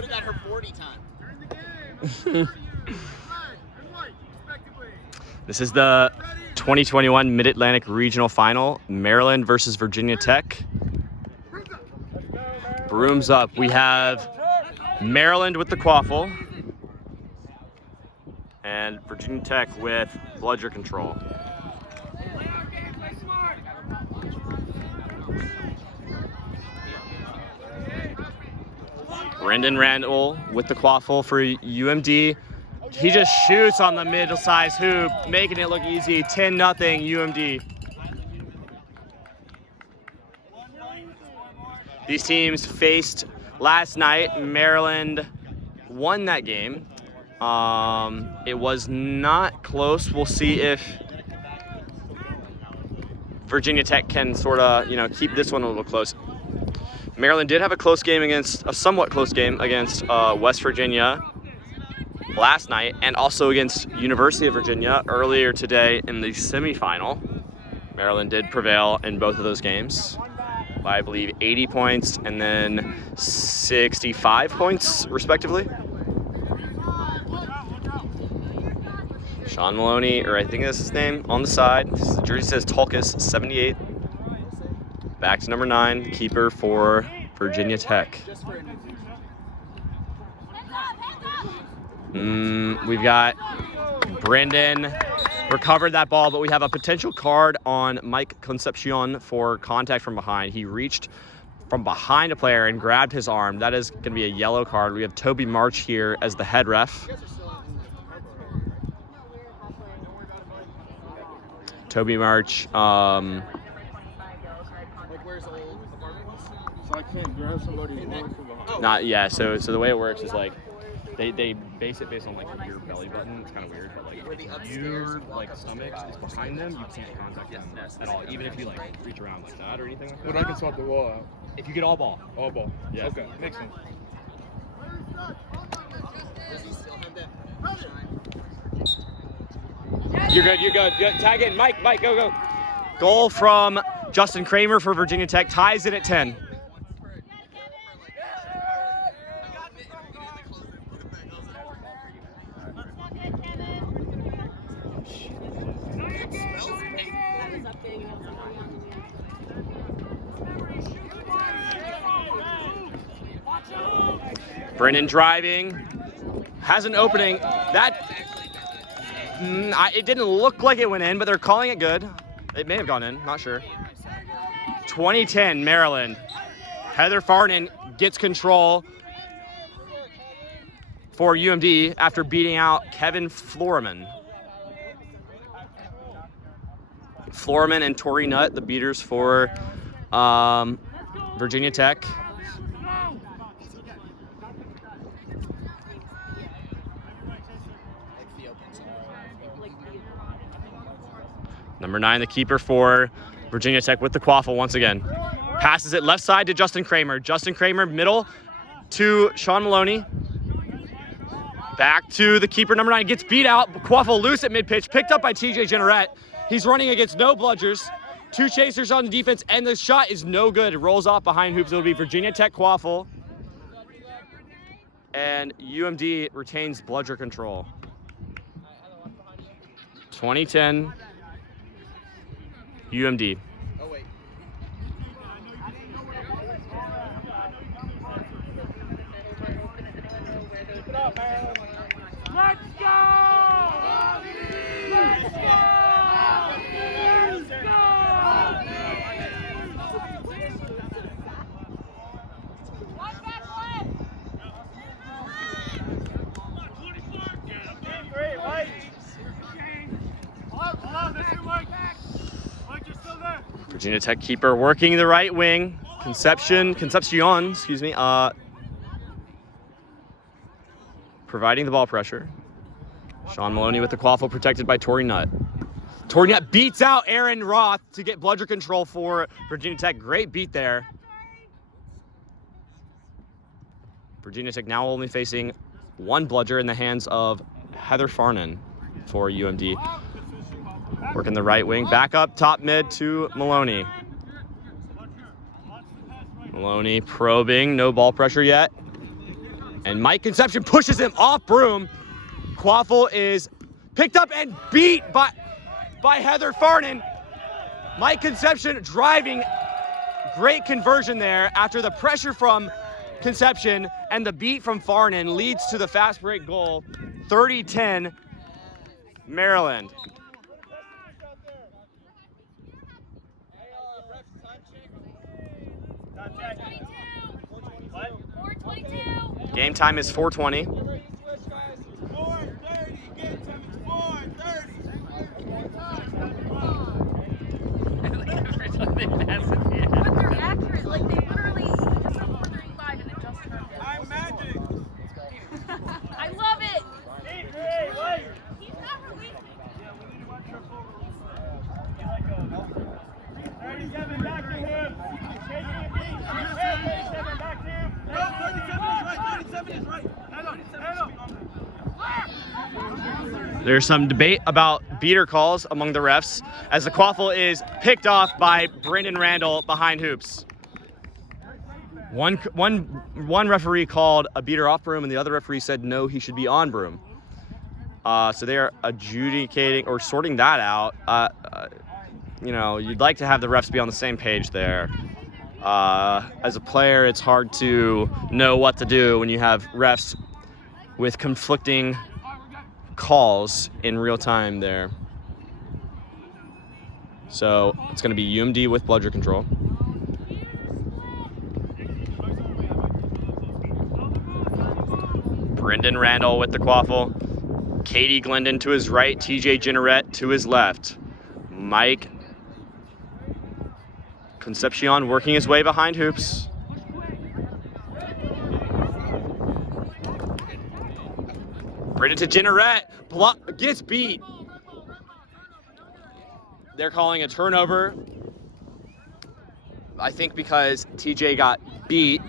could have got her 40 time. This is the 2021 Mid-Atlantic Regional Final, Maryland versus Virginia Tech. Brooms up. We have Maryland with the quaffle and Virginia Tech with bludger control. Brendan Randall with the quaffle for UMD. He just shoots on the middle-sized hoop, making it look easy. 10-0 UMD. These teams faced last night. Maryland won that game. It was not close. We'll see if Virginia Tech can sort of, keep this one a little close. Maryland did have a somewhat close game against West Virginia last night, and also against University of Virginia earlier today in the semifinal. Maryland did prevail in both of those games by, I believe, 80 points and then 65 points, respectively. Sean Maloney, or I think that's his name, on the side. The jersey says Tulkus, 78. Back to number 9, keeper for Virginia Tech. We've got Brendan recovered that ball, but we have a potential card on Mike Concepcion for contact from behind. He reached from behind a player and grabbed his arm. That is going to be a yellow card. We have Toby March here as the head ref. Toby March. So I can't grab somebody from behind. Not yeah. So the way it works is like they base it based on like your belly button. It's kind of weird, but like if your like stomach is behind them, you can't contact them at all, even if you like reach around like that or anything like that. But I can swap the wall out. If you get all ball. All ball. Yeah. Okay, makes sense. You're good. You're good. Tag in, Mike. Go. Goal from Justin Kramer for Virginia Tech ties it at 10. Brennan driving, has an opening. It didn't look like it went in, but they're calling it good. It may have gone in, not sure. 2010 Maryland. Heather Farnan gets control for UMD after beating out Kevin Floorman. Floorman and Tori Nutt, the beaters for Virginia Tech. Number 9, the keeper for Virginia Tech with the quaffle once again. Passes it left side to Justin Kramer. Justin Kramer, middle to Sean Maloney. Back to the keeper, number 9. Gets beat out. Quaffle loose at mid-pitch. Picked up by TJ Generette. He's running against no bludgers. 2 chasers on defense, and the shot is no good. It rolls off behind hoops. It'll be Virginia Tech quaffle. And UMD retains bludger control. 2010 UMD. Oh, wait. Let's go! Let's go! Let's go! One back left! Great, Mike! Hello, this is Mike. Mike, you're still there. Virginia Tech keeper working the right wing. Concepcion, providing the ball pressure. Sean Maloney with the quaffle, protected by Tori Nutt. Tori Nutt beats out Aaron Roth to get bludger control for Virginia Tech. Great beat there. Virginia Tech now only facing 1 bludger in the hands of Heather Farnan for UMD. Working the right wing, back up top mid to Maloney. Maloney probing, no ball pressure yet. And Mike Conception pushes him off Broom. Quaffle is picked up and beat by Heather Farnan. Mike Conception driving, great conversion there after the pressure from Conception and the beat from Farnan leads to the fast break goal. 30-10, Maryland. Game time is 4:20. But they're accurate. Like, they literally just have 435 and it just turned it. I'm magic. I love it. He's not releasing. Yeah, we need to watch our forward. You like a 37 back to him. Take it, 37 back to him. No, 37 is right. 37 is right. There's some debate about beater calls among the refs as the quaffle is picked off by Brendan Randall behind hoops. One referee called a beater off Broom and the other referee said no, he should be on Broom. So they are adjudicating or sorting that out. You know, you'd like to have the refs be on the same page there. As a player, it's hard to know what to do when you have refs with conflicting calls in real time there. So it's going to be UMD with bludger control. Brendan Randall with the quaffle. Katie Glendon to his right, TJ Ginneret to his left. Mike Concepcion working his way behind hoops. Brendan to Ginneret, gets beat. They're calling a turnover. I think because TJ got beat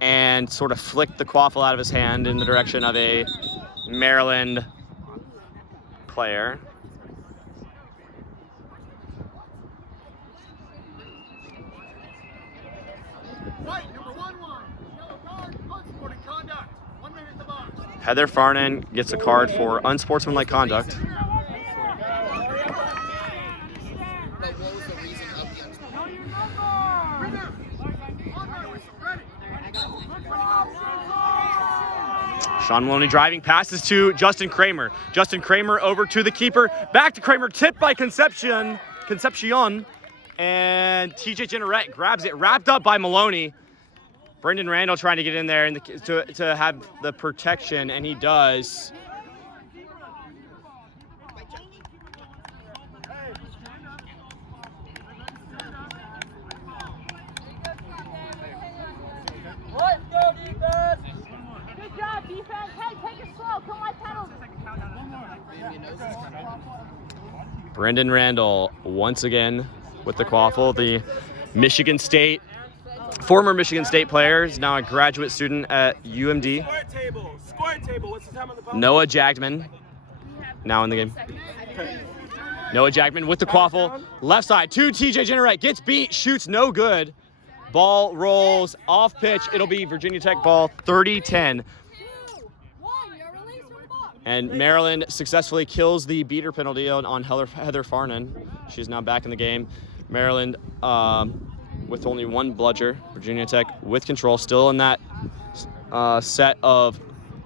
and sort of flicked the quaffle out of his hand in the direction of a Maryland player. White, number 1-1. Yellow card, unsporting conduct. 1 minute in the box. Heather Farnan gets a card for unsportsmanlike conduct. Sean Maloney driving, passes to Justin Kramer. Justin Kramer over to the keeper, back to Kramer, tipped by Concepcion, and TJ Ginneret grabs it, wrapped up by Maloney. Brendan Randall trying to get in there and to have the protection, and he does. Let's go, defense. Good job, defense. Hey, take it slow. Come on, pedals. Brendan Randall once again with the quaffle. The former Michigan State player is now a graduate student at UMD. Score table. What's the time on the phone? Noah Jagman now in the game. Noah Jagman with the quaffle. Left side to TJ Ginneret. Gets beat, shoots no good. Ball rolls off pitch. It'll be Virginia Tech ball, 30-10. And Maryland successfully kills the beater penalty on Heather Farnan. She's now back in the game. Maryland with only one bludger. Virginia Tech with control, still in that set of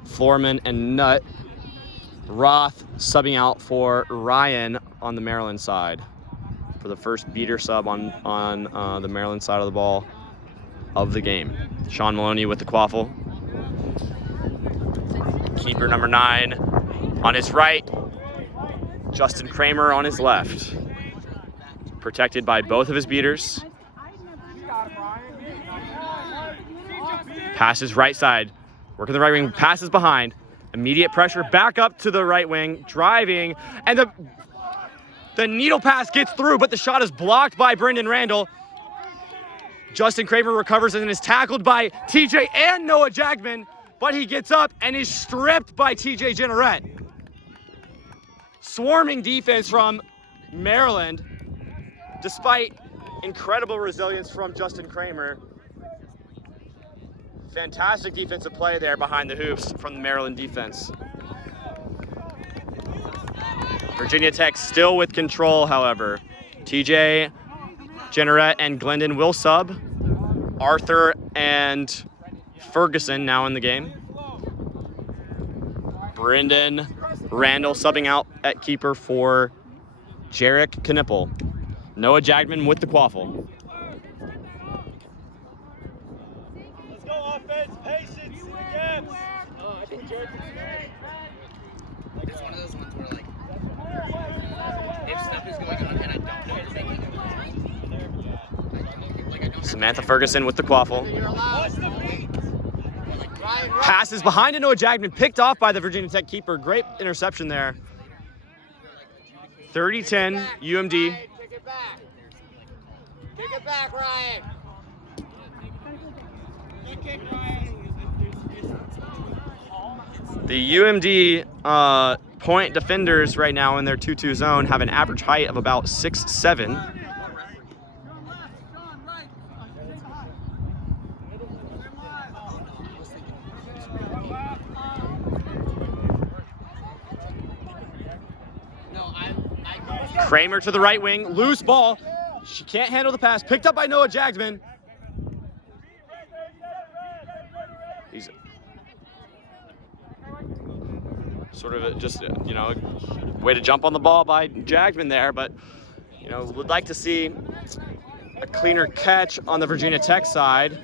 Floorman and Nutt. Roth subbing out for Ryan on the Maryland side for the first beater sub on the Maryland side of the ball of the game. Sean Maloney with the quaffle. Keeper number 9 on his right. Justin Kramer on his left. Protected by both of his beaters. Passes right side. Working the right wing, passes behind. Immediate pressure back up to the right wing, driving, and the needle pass gets through, but the shot is blocked by Brendan Randall. Justin Kramer recovers and is tackled by TJ and Noah Jagman, but he gets up and is stripped by TJ Ginneret. Swarming defense from Maryland, despite incredible resilience from Justin Kramer. Fantastic defensive play there behind the hoops from the Maryland defense. Virginia Tech still with control, however. TJ, Jenneret, and Glendon will sub. Arthur and Ferguson now in the game. Brendan Randall subbing out at keeper for Jarek Knippel. Noah Jagman with the quaffle. Let's go offense, patience, gaps. It's one of those ones where, like, if stuff is going on and I don't know it's making it, Samantha Ferguson with the quaffle. Passes behind to Noah Jagman, picked off by the Virginia Tech keeper. Great interception there. 30-10, UMD. Take it back. Take it back, Ryan. Good kick, Ryan. The UMD point defenders right now in their 2-2 zone have an average height of about 6'7". Kramer to the right wing, loose ball. She can't handle the pass. Picked up by Noah Jagman. He's sort of just, you know, way to jump on the ball by Jagman there, but, you know, would like to see a cleaner catch on the Virginia Tech side.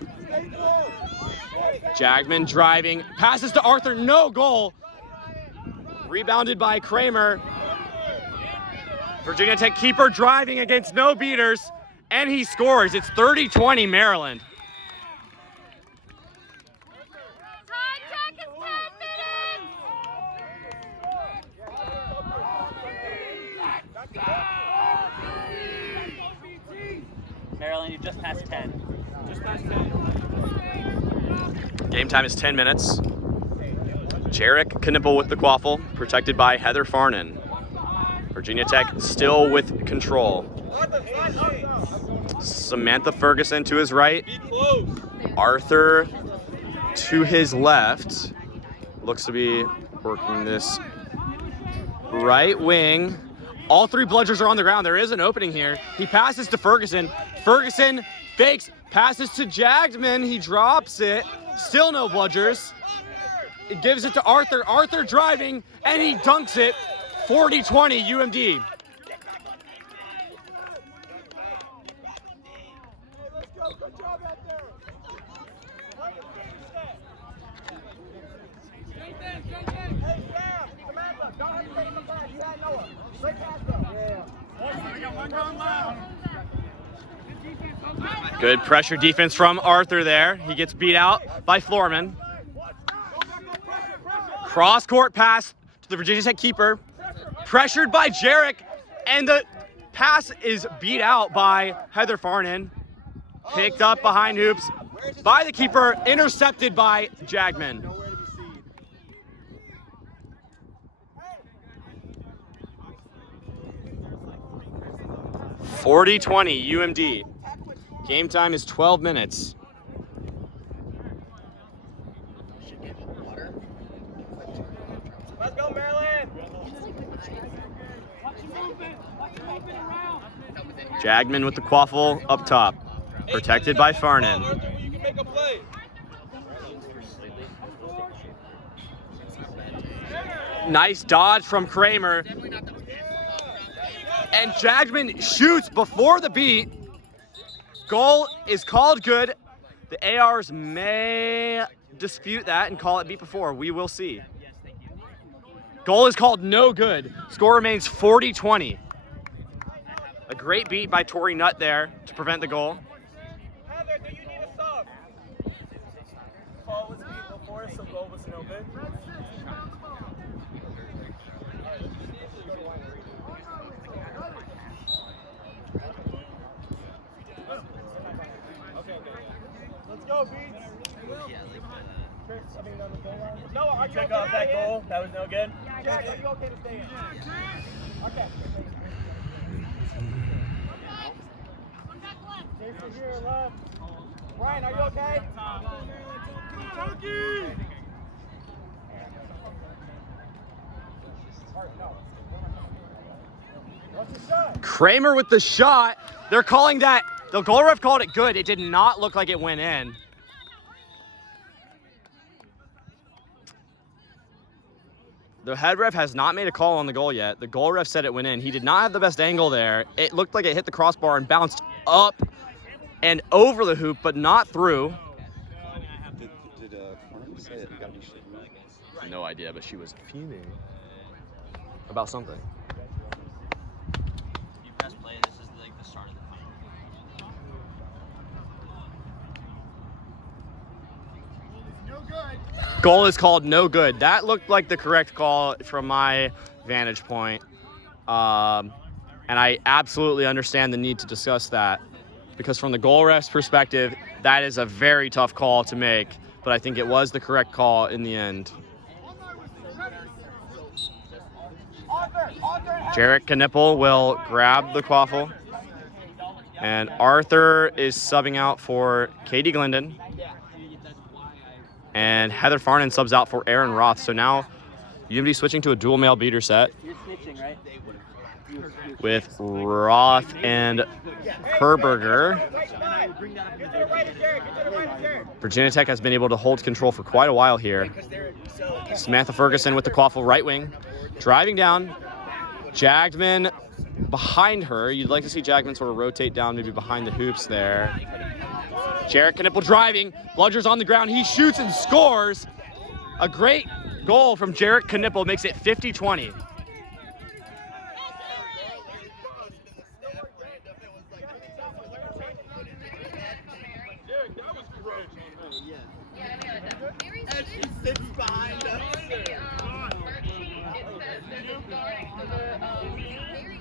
Jagman driving, passes to Arthur, no goal. Rebounded by Kramer. Virginia Tech keeper driving against no beaters, and he scores. It's 30-20 Maryland. Time check is 10 minutes. Maryland, you just passed 10. Game time is 10 minutes. Jarek Knippel with the quaffle, protected by Heather Farnan. Virginia Tech still with control. Samantha Ferguson to his right. Arthur to his left. Looks to be working this right wing. All three bludgers are on the ground. There is an opening here. He passes to Ferguson. Ferguson fakes, passes to Jagman. He drops it. Still no bludgers. It gives it to Arthur. Arthur driving, and he dunks it. 40-20 UMD. Good pressure defense from Arthur there. He gets beat out by Florman. Cross-court pass to the Virginia Tech keeper. Pressured by Jarek, and the pass is beat out by Heather Farnan. Picked up behind hoops by the keeper, intercepted by Jagman. 40-20 UMD. Game time is 12 minutes. Let's go, Maryland. Jagman with the quaffle up top, protected by Farnan. You can make a play. Nice dodge from Kramer. And Jagman shoots before the beat. Goal is called good. The ARs may dispute that and call it beat before. We will see. Goal is called no good. Score remains 40-20. A great beat by Tori Nutt there to prevent the goal. Heather, do you need a sub? Ball was beat before, so goal was no good. Let's go, Beats. No, are you Check okay off to that stay goal. in? That was no good. Jack, are you okay to stay in? Okay. Jason here, left. Ryan, are you okay? Kramer with the shot. They're calling that, the goal ref called it good. It did not look like it went in. The head ref has not made a call on the goal yet. The goal ref said it went in. He did not have the best angle there. It looked like it hit the crossbar and bounced up and over the hoop, but not through. Did Corner say it got to be shit? No idea, but she was fuming about something. If you press play, this is like the start of the final. No good. Goal is called no good. That looked like the correct call from my vantage point. And I absolutely understand the need to discuss that because from the goal ref's perspective, that is a very tough call to make, but I think it was the correct call in the end. Jarrett Knippel will grab the quaffle. And Arthur is subbing out for Katie Glendon. And Heather Farnan subs out for Aaron Roth. So now UMD switching to a dual male beater set with Roth and Herberger. Virginia Tech has been able to hold control for quite a while here. Samantha Ferguson with the quaffle right wing. Driving down. Jagman behind her. You'd like to see Jagman sort of rotate down maybe behind the hoops there. Jarrett Knippel driving. Bludger's on the ground. He shoots and scores. A great goal from Jarrett Knippel makes it 50-20.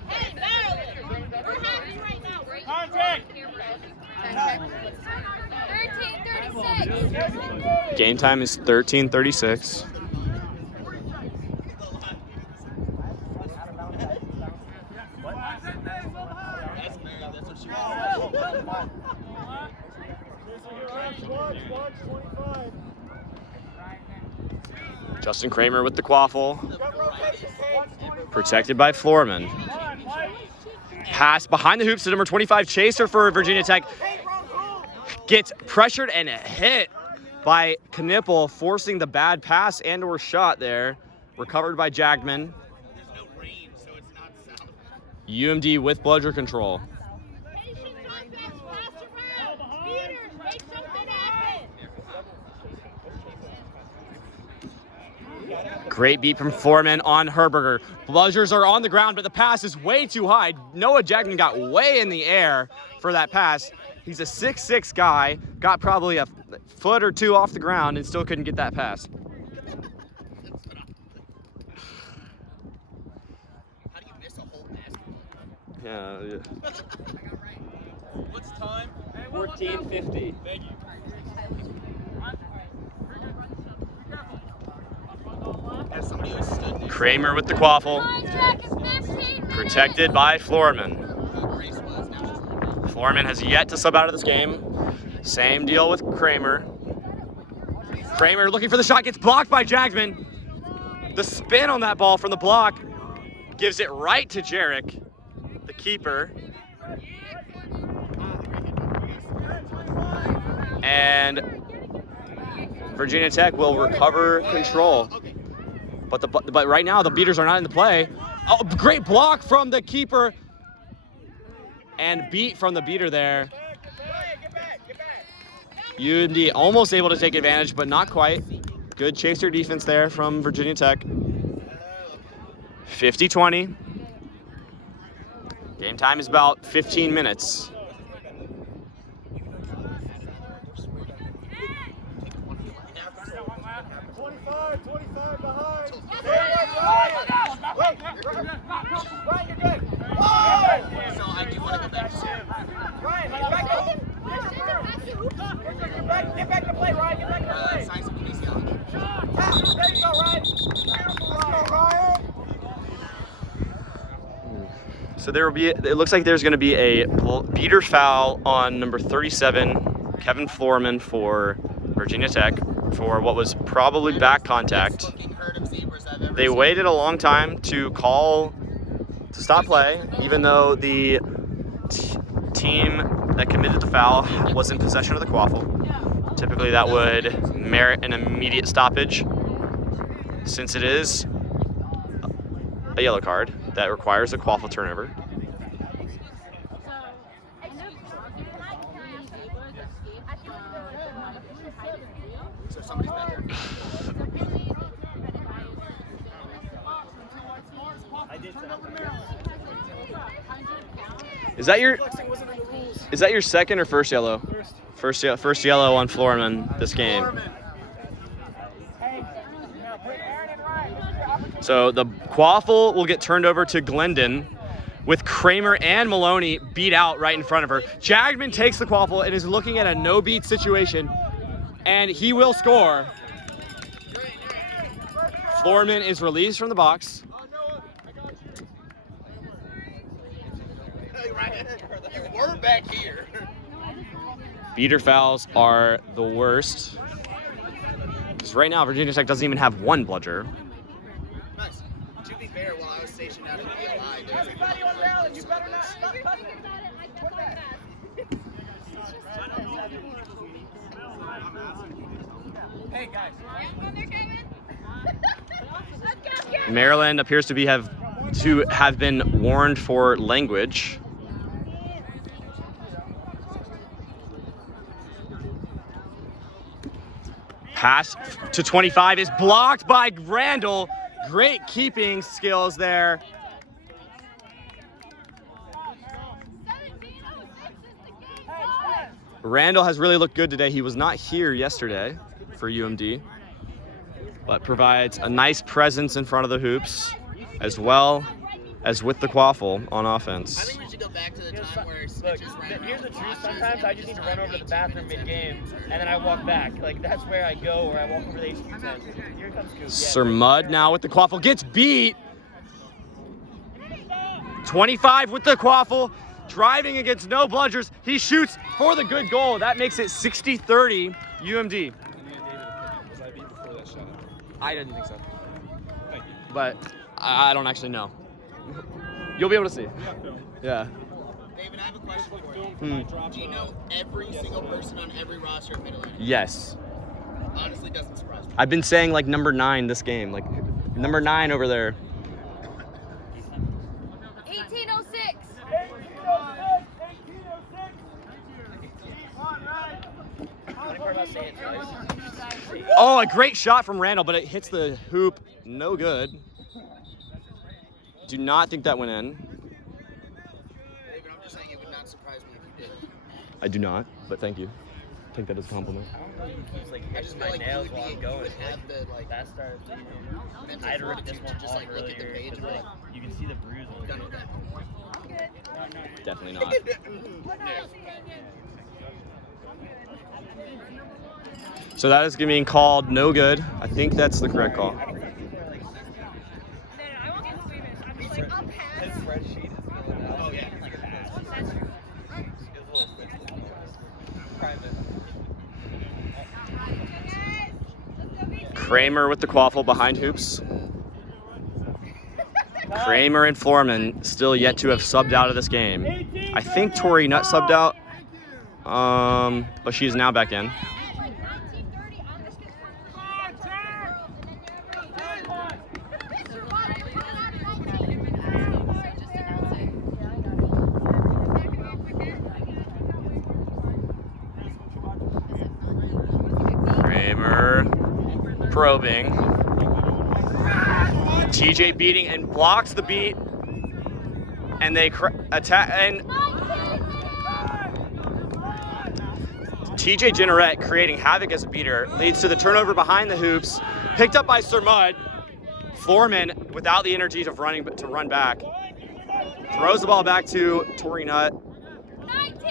Hey, Maryland, we're happy right now. Contact. 13:36. Game time is 13:36. Justin Kramer with the quaffle. Protected by Floorman. Pass behind the hoops to number 25, Chaser for Virginia Tech. Gets pressured and hit by Knippel, forcing the bad pass and or shot there. Recovered by Jagman. UMD with bludger control. Great beat from Foreman on Herberger. Bludgers are on the ground, but the pass is way too high. Noah Jagman got way in the air for that pass. He's a 6'6" guy, got probably a foot or two off the ground and still couldn't get that pass. How do you miss a whole basketball? Yeah. What's time? 14:50. Thank you. As somebody who stood there, Kramer with the quaffle. Protected by Floorman. race was now. Floorman has yet to sub out of this game. Same deal with Kramer. Kramer looking for the shot, gets blocked by Jagman. The spin on that ball from the block gives it right to Jarek, the keeper. And Virginia Tech will recover control. But right now the beaters are not in the play. Oh, great block from the keeper. And beat from the beater there. UMD almost able to take advantage, but not quite. Good chaser defense there from Virginia Tech. 50-20. Game time is about 15 minutes. Ryan, you're good. So I do want to go back to Ryan, get back to play, Ryan. Get back to play. signs of kinesiology. There you go, Ryan. Let's go, Ryan. So there will be, it looks like there's going to be a beater foul on number 37, Kevin Floorman for Virginia Tech. for what was probably back contact. They waited a long time to stop play, even though the team that committed the foul was in possession of the quaffle. Typically that would merit an immediate stoppage, since it is a yellow card that requires a quaffle turnover. So somebody's back there. Is that your second or first yellow? First yellow on Floorman this game. So the quaffle will get turned over to Glendon, with Kramer and Maloney beat out right in front of her. Jagman takes the quaffle and is looking at a no-beat situation, and he will score. Floorman is released from the box. You were back here. Beater fouls are the worst. Because right now, Virginia Tech doesn't even have one bludger. Nice. To be fair, while I was stationed out in PLI, there was Everybody on rally, you better not stop touching Hey guys. Maryland appears to have been warned for language. Pass to 25 is blocked by Randall. Great keeping skills there. Randall has really looked good today. He was not here yesterday for UMD, but provides a nice presence in front of the hoops, as well as with the quaffle on I offense. think we should go back to the time where Look, just ran here's the around truth. with Sometimes I just need to run over to the bathroom mid-game, and then I walk back. Like, that's where I go, or I walk over to the HQ tent. Here comes Coop. Sir Mudd now with the quaffle, gets beat. 25 with the quaffle, driving against no bludgers. He shoots for the good goal. That makes it 60-30 UMD. I didn't think so. But I don't actually know. You'll be able to see. Yeah. David, I have a question for you. Do you know every single person on every roster of Middle East? Yes. Honestly, doesn't surprise me. I've been saying like number 9 this game, like number 9 over there. 1806. Oh, a great shot from Randall, but it hits the hoop. No good. Do not think that went in. David, I'm just saying it would not surprise me if you did. I do not, but thank you. Take that as a compliment. I just feel like you would have the like That started bleeding. mental I had to rip this fortitude one to just off like look at the earlier, page and 'cause, be like, like, you can see the bruise on done it. with that. Definitely not. So that is being called no good. I think that's the correct call. Oh yeah. Kramer with the quaffle behind hoops. Kramer and Foreman still yet to have subbed out of this game. I think Tori Nutt subbed out, but she's now back in. Kramer probing. TJ beating and blocks the beat, and they attack. And TJ Jenneret creating havoc as a beater leads to the turnover behind the hoops, picked up by Sir Mudd. Foreman without the energy to run back, throws the ball back to Tori Nutt,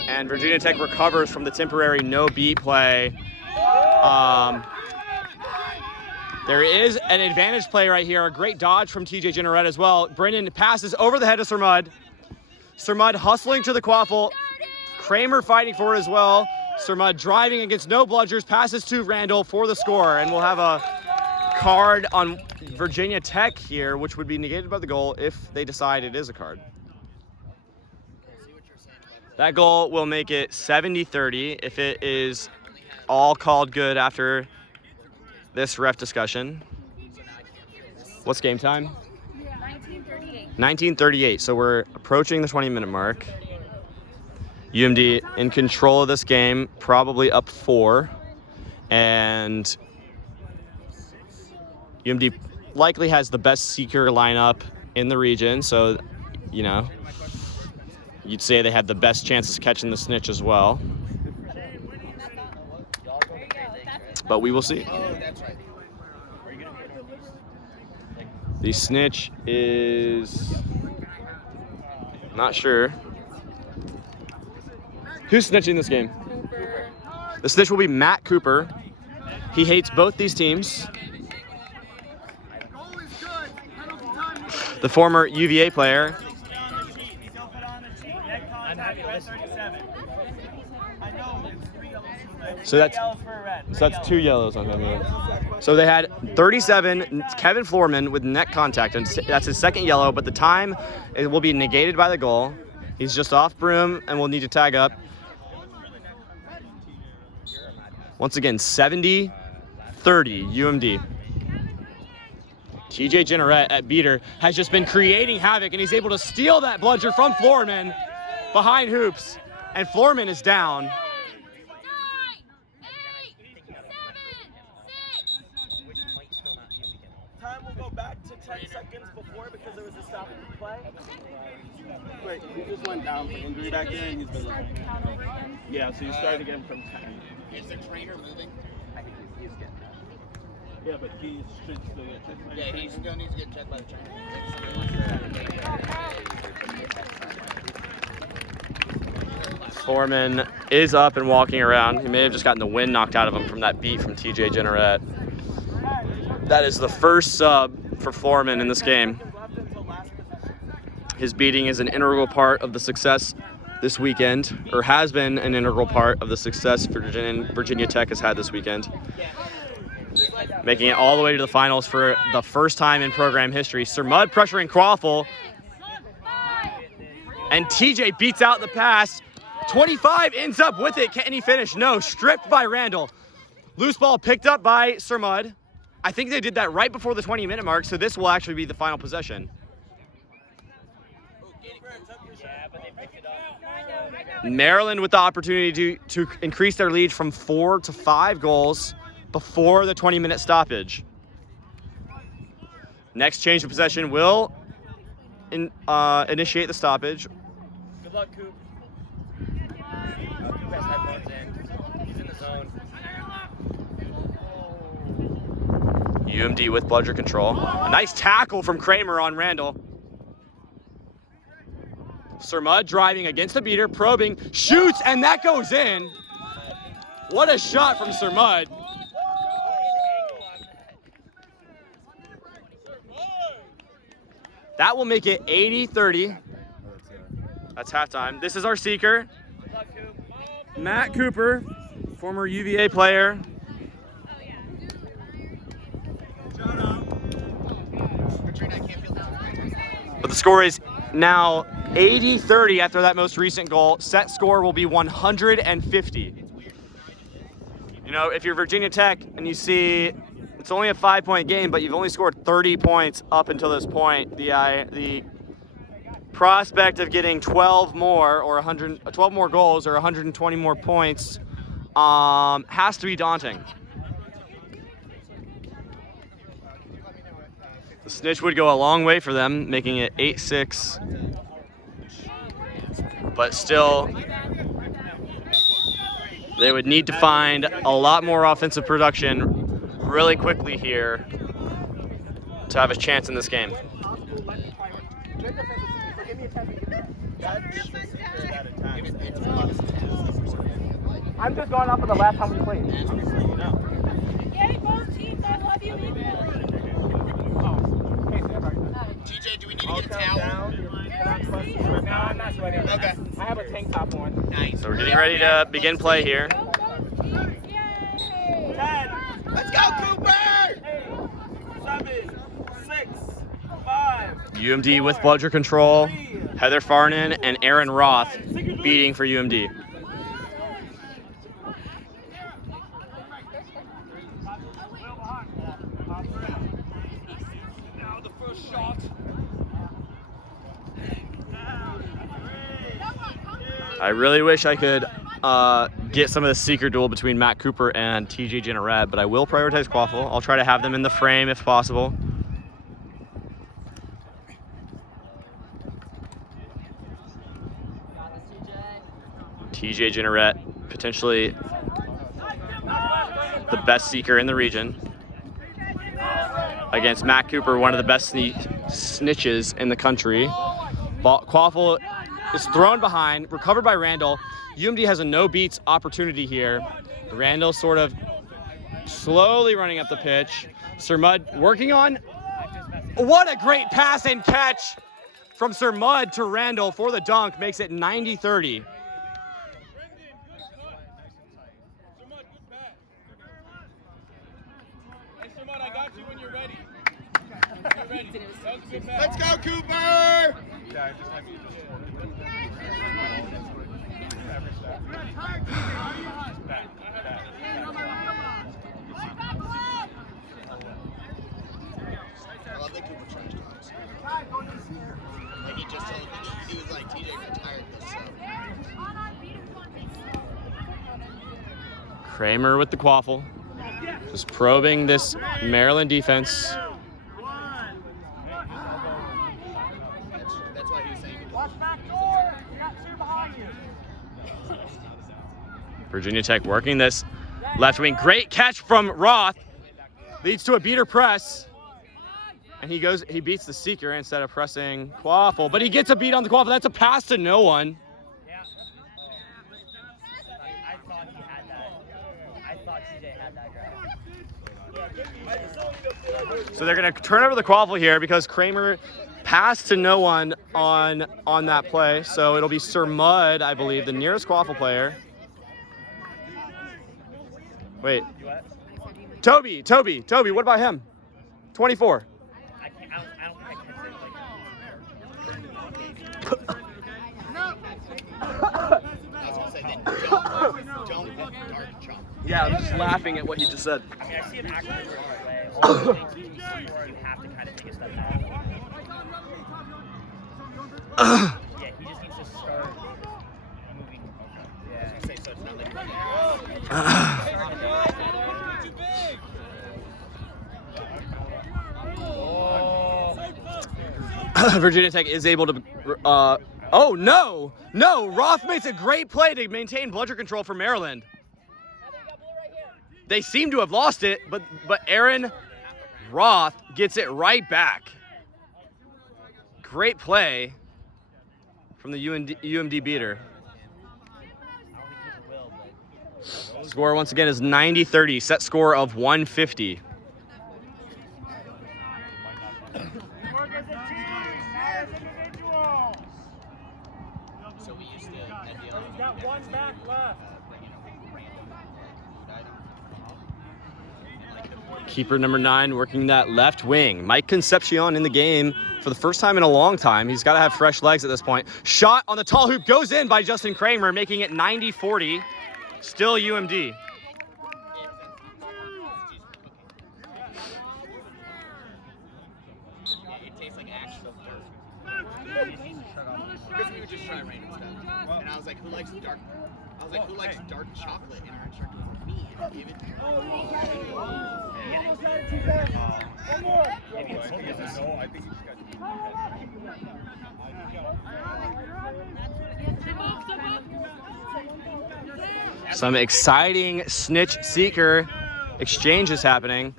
and Virginia Tech recovers from the temporary no beat play. There is an advantage play right here. A great dodge from TJ Jenneret as well. Brendan passes over the head of Sir Mudd. Sir Mudd hustling to the quaffle. Kramer fighting for it as well. Surmud driving against no bludgers, passes to Randall for the score, and we'll have a card on Virginia Tech here, which would be negated by the goal if they decide it is a card. That goal will make it 70-30 if it is all called good after this ref discussion. What's game time? 1938. 19:38, so we're approaching the 20-minute mark. UMD in control of this game, probably up 4, and UMD likely has the best seeker lineup in the region, so, you know, you'd say they had the best chances of catching the snitch as well. But we will see. The snitch is not sure. Who's snitching this game? The snitch will be Matt Cooper. He hates both these teams. The former UVA player. So that's 2 yellows on him. Yeah. So they had 37, Kevin Floorman with neck contact, and that's his second yellow, but the time it will be negated by the goal. He's just off broom and will need to tag up. Once again, 70-30 UMD. TJ Jenneret at beater has just been creating havoc, and he's able to steal that bludger from Floorman behind hoops, and Floorman is down. Time will go back to 10 seconds before because there was a stop in the play. Wait, he just went down for injury back there and he's been yeah, so you started again from 10. Is the trainer moving? I think he's getting that. Yeah, but he should still get checked. Yeah, he still needs to get checked by the trainer. Foreman is up and walking around. He may have just gotten the wind knocked out of him from that beat from TJ Jenneret. That is the first sub for Foreman in this game. His beating is an integral part of the success this weekend, or has been an integral part of the success Virginia Tech has had this weekend. Making it all the way to the finals for the first time in program history. Surmud pressuring Quaffle. And TJ beats out the pass. 25 ends up with it. Can he finish? No, stripped by Randall. Loose ball picked up by Surmud. I think they did that right before the 20-minute mark, so this will actually be the final possession. Maryland with the opportunity to increase their lead from 4 to 5 goals before the 20-minute stoppage. Next change of possession will initiate the stoppage. Good luck, Coop. Coop has headphones in. He's in the zone. UMD with bludger control. A nice tackle from Kramer on Randall. Surmud driving against the beater, probing, shoots, and that goes in. What a shot from Surmud. That will make it 80-30. That's halftime. This is our seeker, Matt Cooper, former UVA player. But the score is now 80-30 after that most recent goal. Set score will be 150. You know, if you're Virginia Tech and you see it's only a 5-point game, but you've only scored 30 points up until this point, the prospect of getting 12 more goals or 120 more points has to be daunting. The snitch would go a long way for them, making it 8-6. But still, they would need to find a lot more offensive production really quickly here to have a chance in this game. I'm just going off of the last time we played. Yay, both teams, I love you. TJ, do we need to get a towel? No, I'm not sweating. Okay. I have a tank top on. Nice. So we're getting ready to begin play here. Cooper! 7, 6, 5. UMD with bludger control. Heather Farnan and Aaron Roth beating for UMD. I really wish I could get some of the secret duel between Matt Cooper and TJ Jenneret, but I will prioritize Quaffle. I'll try to have them in the frame if possible. TJ Jenneret, potentially the best seeker in the region, against Matt Cooper, one of the best snitches in the country. Quaffle is thrown behind, recovered by Randall. UMD has a no beats opportunity here. Randall sort of slowly running up the pitch. Sir Mudd working on, what a great pass and catch from Sir Mudd to Randall for the dunk, makes it 90-30. Let's go, Cooper! I love that Cooper charged us. Like he just told me, he was like, TJ retired this, so. Kramer with the quaffle. Just probing this Maryland defense. That's why he was saying. Watch back door. You got 2 behind you. Virginia Tech working this left wing. Great catch from Roth. Leads to a beater press. And he beats the seeker instead of pressing Quaffle. But he gets a beat on the Quaffle. That's a pass to no one. Yeah. I thought he had that. I thought TJ had that drive. So they're going to turn over the Quaffle here because Kramer passed to no one on that play. So it'll be Sir Mudd, I believe, the nearest Quaffle player. Wait. Toby, what about him? 24. I don't think I can I was gonna say then don't dark chunk. Yeah, I'm just laughing at what he just said. I mean, I see him acting the right way. All the things you have to kind of take a step back. Yeah, he just needs to start moving. Yeah. I was gonna say, so it's not like Virginia Tech is able to. Oh no! Roth makes a great play to maintain bludger control for Maryland. They seem to have lost it, but Aaron Roth gets it right back. Great play from the UMD beater. Score once again is 90-30. Set score of 150. so we used to at the He's got 1 back left. Keeper number 9 working that left wing. Mike Concepcion in the game for the first time in a long time. He's got to have fresh legs at this point. Shot on the tall hoop goes in by Justin Kramer, making it 90-40. Still UMD. It tastes like actual dirt. Because we were just trying random stuff. And I was like, who likes dark? I was like, who likes dark chocolate? And our instructor was like, me. And I gave it to her. Some exciting snitch seeker exchanges happening.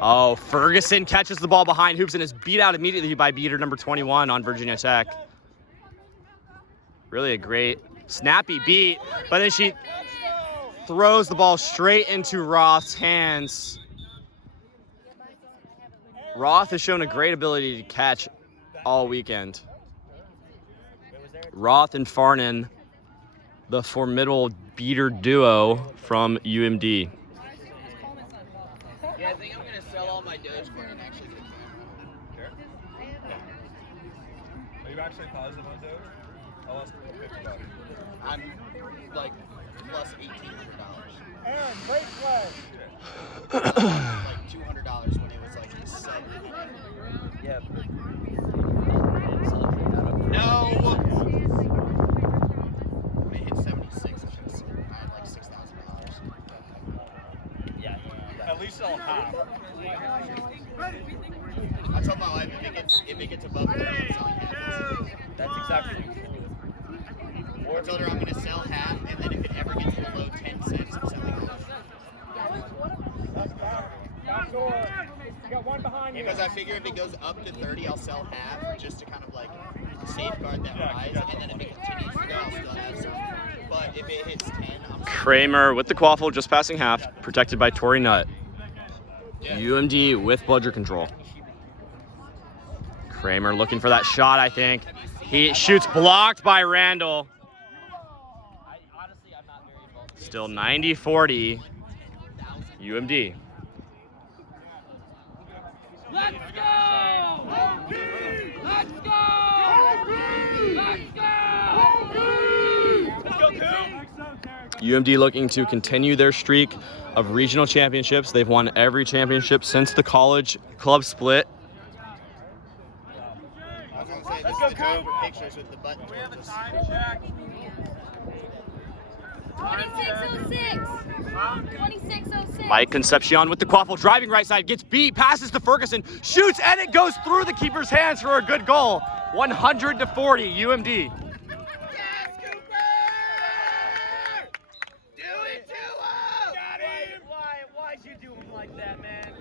Oh, Ferguson catches the ball behind hoops and is beat out immediately by beater number 21 on Virginia Tech. Really a great snappy beat, but then she throws the ball straight into Roth's hands. Roth has shown a great ability to catch all weekend. Roth and Farnan, the formidable beater duo from UMD. Yeah, I think I'm gonna sell all my Dogecoin and actually get that. Sure. Are you actually positive on Doge? I lost $50. I'm like plus $1,800. Aaron, great play. Like $200 when it was like sub. Yeah. No. When it hit 76, I had like $6,000. Yeah. At least I'll have. I told my wife if it gets above 30, I'm selling half. That's exactly. I told her I'm gonna sell half, and then if it ever gets below 10 cents, I'm selling half. Because I figure if it goes up to 30, I'll sell half just to kind of like safeguard that rise, and then if it continues to go, I'll still have some. But if it hits 10, I'm Kramer with the quaffle, just passing half, protected by Tory Nutt. UMD with bludger control. Kramer looking for that shot, I think. He shoots blocked by Randall. Still 90-40, UMD. Let's go! Let's go! Let's go! UMD looking to continue their streak of regional championships. They've won every championship since the college club split. I was gonna say, this is the time for pictures with the button. We have a time check. 2606. 2606. Mike Concepcion with the quaffle, driving right side, gets beat, passes to Ferguson, shoots, and it goes through the keeper's hands for a good goal. 100-40, UMD. Yes, Cooper! Do it to him! Got him! Why'd you do him like that, man?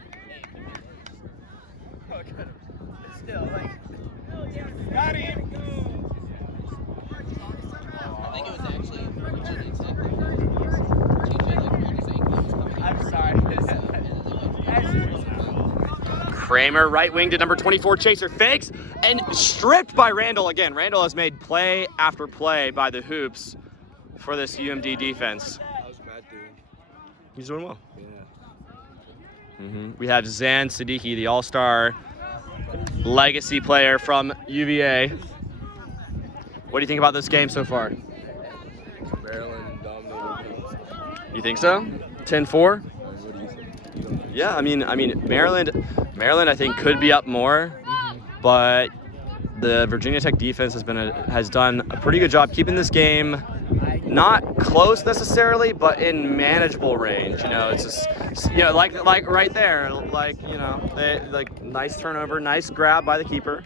Still, like, Got him! I think it was actually Virginia Tech that I'm sorry. Kramer, right wing to number 24, Chaser, fakes, and stripped by Randall again. Randall has made play after play by the hoops for this UMD defense. That was Matt doing. He's doing well. Yeah. We have Zan Siddiqui, the all-star legacy player from UVA. What do you think about this game so far? Maryland dominated. You think so? 10-4? What do you think? Yeah, I mean, Maryland, I think could be up more, but the Virginia Tech defense has done a pretty good job keeping this game not close necessarily, but in manageable range. You know, it's just, you know, like right there, like, you know, they like nice turnover, nice grab by the keeper,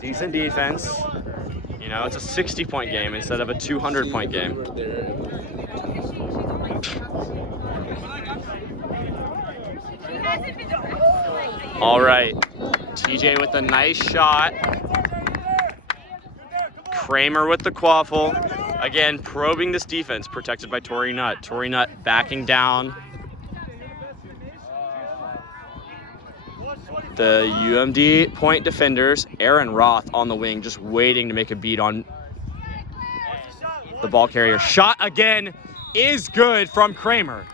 decent defense. You know, it's a 60-point game instead of a 200-point game. All right, TJ with a nice shot. Kramer with the quaffle. Again, probing this defense, protected by Tory Nutt. Tory Nutt backing down. The UMD point defenders, Aaron Roth on the wing, just waiting to make a beat on the ball carrier. Shot again is good from Kramer.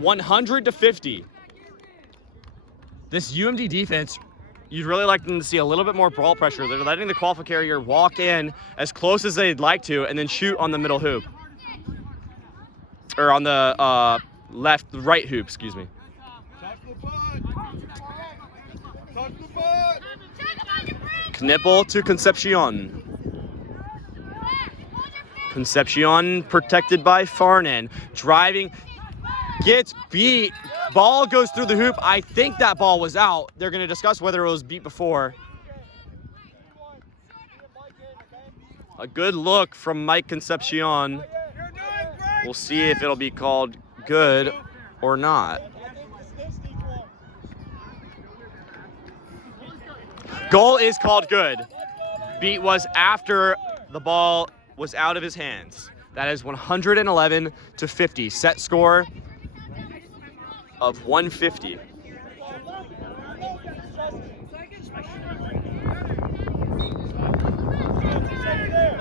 100-50. This UMD defense, you'd really like them to see a little bit more ball pressure. They're letting the qualifier carrier walk in as close as they'd like to and then shoot on the middle hoop. Or on the right hoop, excuse me. Knipple to Concepcion. Concepcion protected by Farnan. Driving, gets beat. Ball goes through the hoop. I think that ball was out. They're going to discuss whether it was beat before. A good look from Mike Concepcion. We'll see if it'll be called good or not. Goal is called good. Beat was after the ball was out of his hands. That is 111-50. Set score of 150. Well,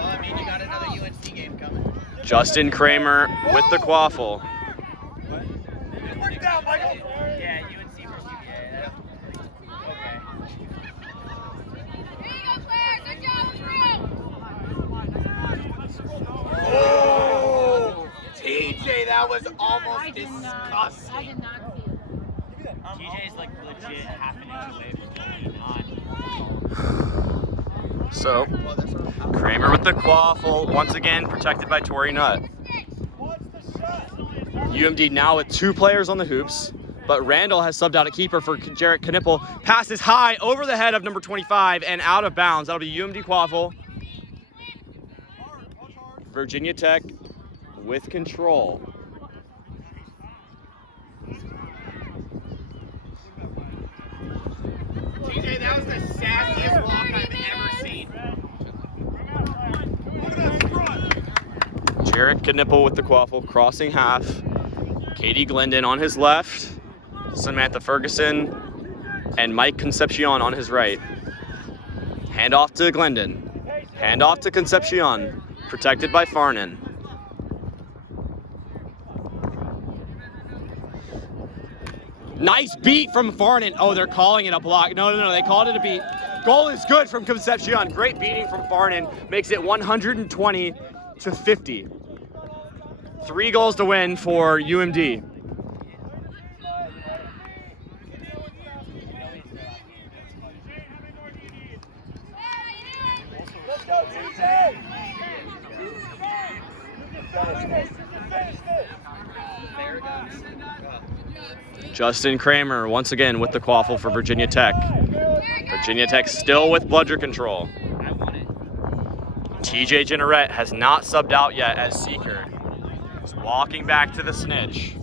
I mean, you got another UNC game coming. Justin Kramer with the quaffle. Down, Yeah, UNC versus UVA. Okay. Oh, TJ, that was almost I disgusting. did not see it. TJ is like legit half an inch away from being on. So, Kramer with the quaffle, once again protected by Torrey Nutt. UMD now with 2 players on the hoops, but Randall has subbed out a keeper for Jarrett Knipple. Passes high over the head of number 25 and out of bounds. That'll be UMD quaffle. Virginia Tech with control. TJ, that was the sassiest walk I've ever seen. Jarrett Knipple with the quaffle, crossing half. Katie Glendon on his left. Samantha Ferguson and Mike Concepcion on his right. Hand off to Glendon. Hand off to Concepcion. Protected by Farnan. Nice beat from Farnan. Oh, they're calling it a block. No, they called it a beat. Goal is good from Concepcion. Great beating from Farnan. Makes it 120-50. 3 goals to win for UMD. Let's go, TJ! Justin Kramer once again with the quaffle for Virginia Tech. Virginia Tech still with bludger control. I want it. TJ Jenneret has not subbed out yet as seeker. He's walking back to the snitch.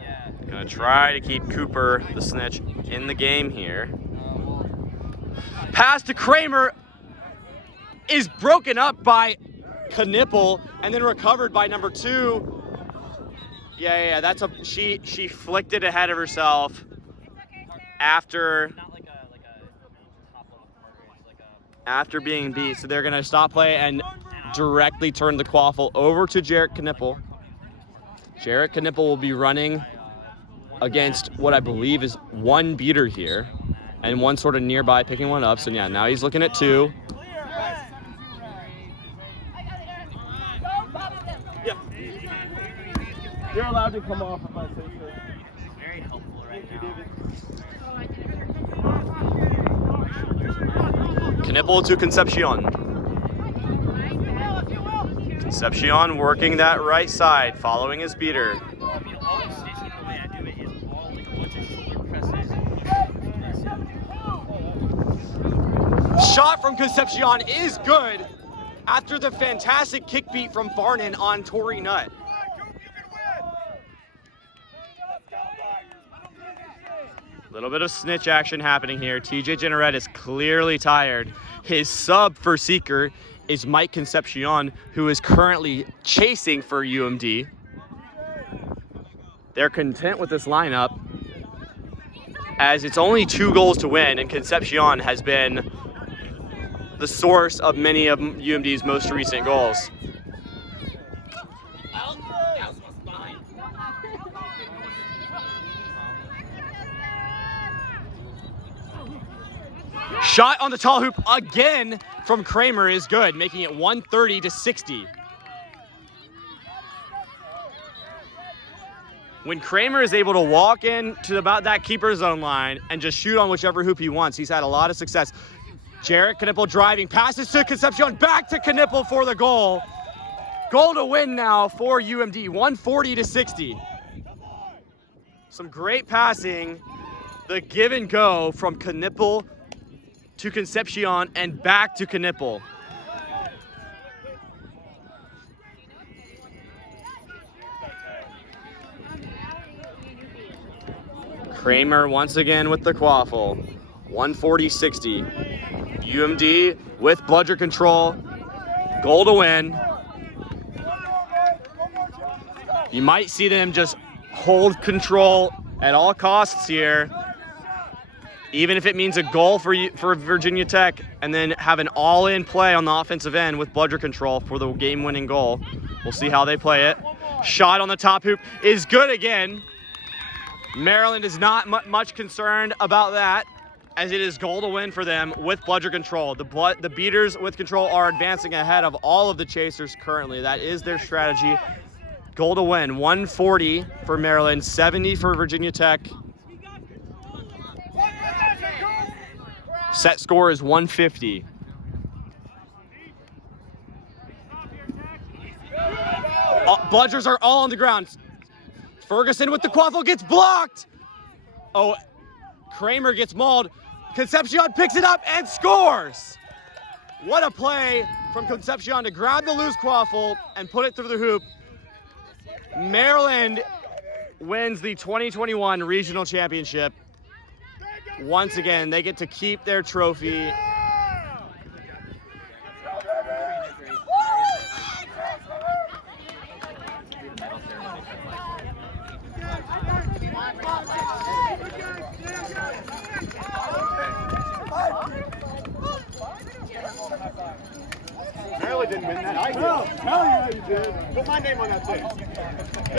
Yeah. Gonna try to keep Cooper, the snitch, in the game here. Pass to Kramer is broken up by Knipple and then recovered by number 2. Yeah, that's a she flicked it ahead of herself after Not like a top level murder. It's like a. after being beat. So they're gonna stop play and directly turn the quaffle over to Jarrett Knipple. Jarrett Knipple will be running against what I believe is 1 beater here and 1 sort of nearby picking 1 up. So yeah, now he's looking at 2. You're allowed to come off if I say so. Very helpful right now. Knipple to Concepcion. Concepcion working that right side, following his beater. I mean, all the snitching the way I do it is all like a bunch of shoulder presses and Shot from Concepcion is good after the fantastic kick beat from Farnan on Torrey Nutt. Little bit of snitch action happening here. TJ Jenneret is clearly tired. His sub for seeker is Mike Concepcion, who is currently chasing for UMD. They're content with this lineup as it's only 2 goals to win, and Concepcion has been the source of many of UMD's most recent goals. Shot on the tall hoop again from Kramer is good, making it 130-60. When Kramer is able to walk in to about that keeper's zone line and just shoot on whichever hoop he wants, he's had a lot of success. Jarrett Knipple driving, passes to Concepcion, back to Knipple for the goal. Goal to win now for UMD, 140-60. Some great passing, the give and go from Knipple to Concepcion and back to Knipple. Kramer once again with the quaffle. 140-60. UMD with bludger control. Goal to win. You might see them just hold control at all costs here, even if it means a goal for Virginia Tech, and then have an all-in play on the offensive end with bludger control for the game-winning goal. We'll see how they play it. Shot on the top hoop is good again. Maryland is not much concerned about that, as it is goal to win for them with bludger control. The beaters with control are advancing ahead of all of the chasers currently. That is their strategy. Goal to win, 140 for Maryland, 70 for Virginia Tech. Set score is 150. Bludgers are all on the ground. Ferguson with the quaffle gets blocked. Oh, Kramer gets mauled. Concepcion picks it up and scores. What a play from Concepcion to grab the loose quaffle and put it through the hoop. Maryland wins the 2021 regional championship. Once again, they get to keep their trophy. Maryland didn't win that. I did. Hell yeah, you did. Put my name on that thing.